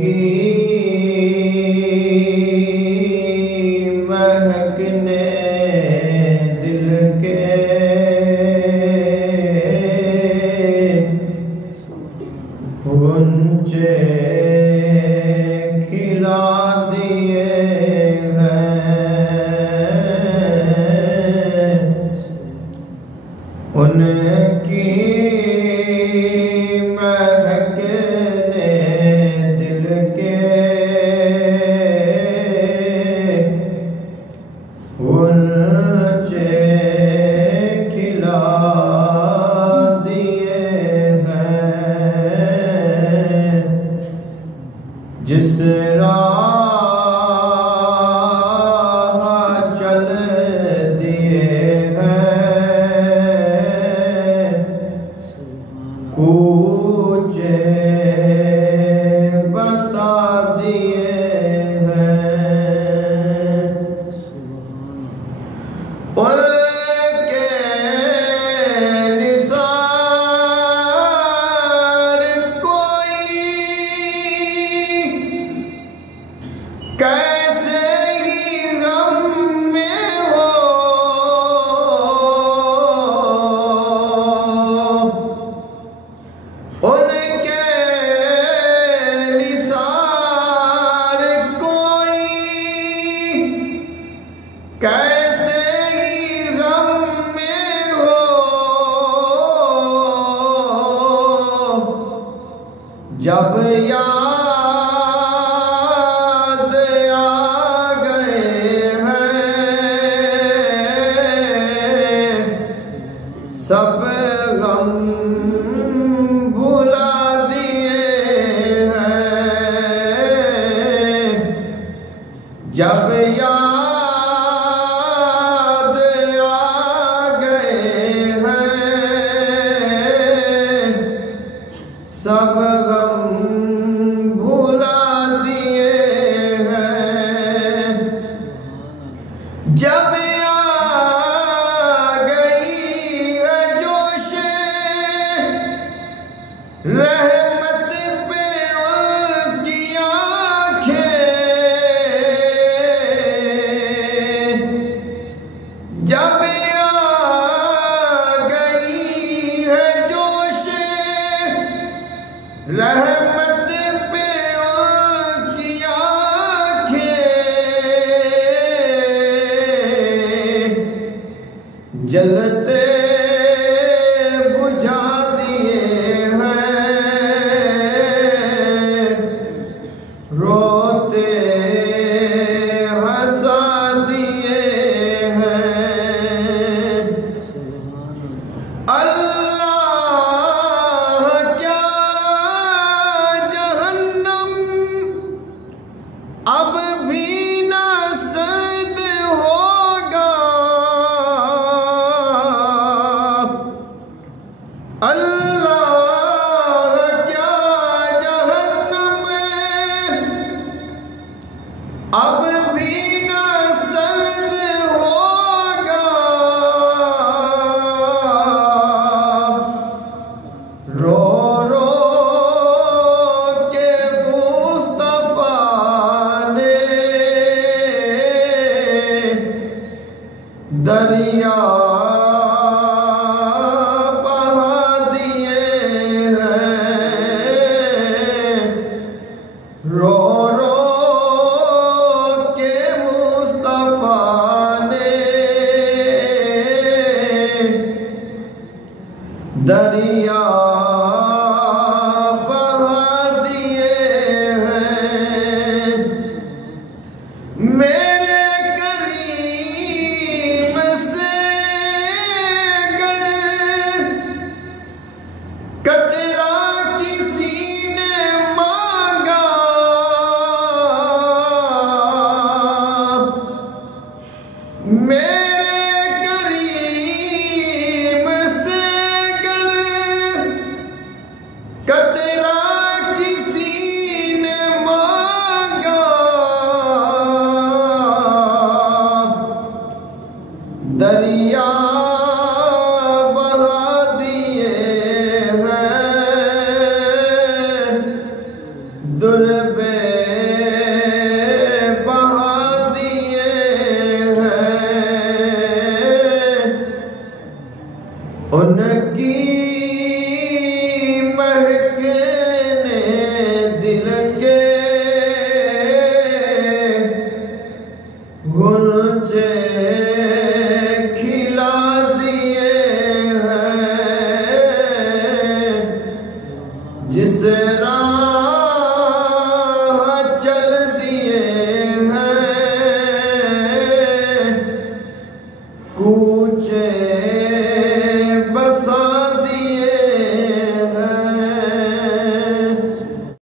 की महकने दिल के गुंचे खिला दिए हैं, उनकी महकने दिल के गुंचे खिला दिए हैं। जिस राह चल दिए हैं, कूचे बसा दिए हैं। उनके निसार कोई कैसे ही गम में हो, उनके निसार कोई कैसे ही गम में हो। जब याद आ गए हैं, सब गम भुला दिए हैं। जब याद आ गए हैं, सब गम भुला दिए हैं। जब आ गई है जोशे रहमत पे उनकी आँखें, जब आ गई है जोशे रहमत पे उनकी आँखें, जलते बुझा दिए हैं, रोते हंसा दिए हैं। अल्लाह क्या जहन्नम अब भी ना सर्द होगा, अल्लाह क्या जहन्नम अब भी ना सर्द होगा। रो रो के मुस्तफा ने दरिया बहा दिए हैं। रो रो के मुस्तफा ने दरिया बहा दिए हैं। मेरे करीम से गर कतरा किसी ने मांगा, हुजूर पे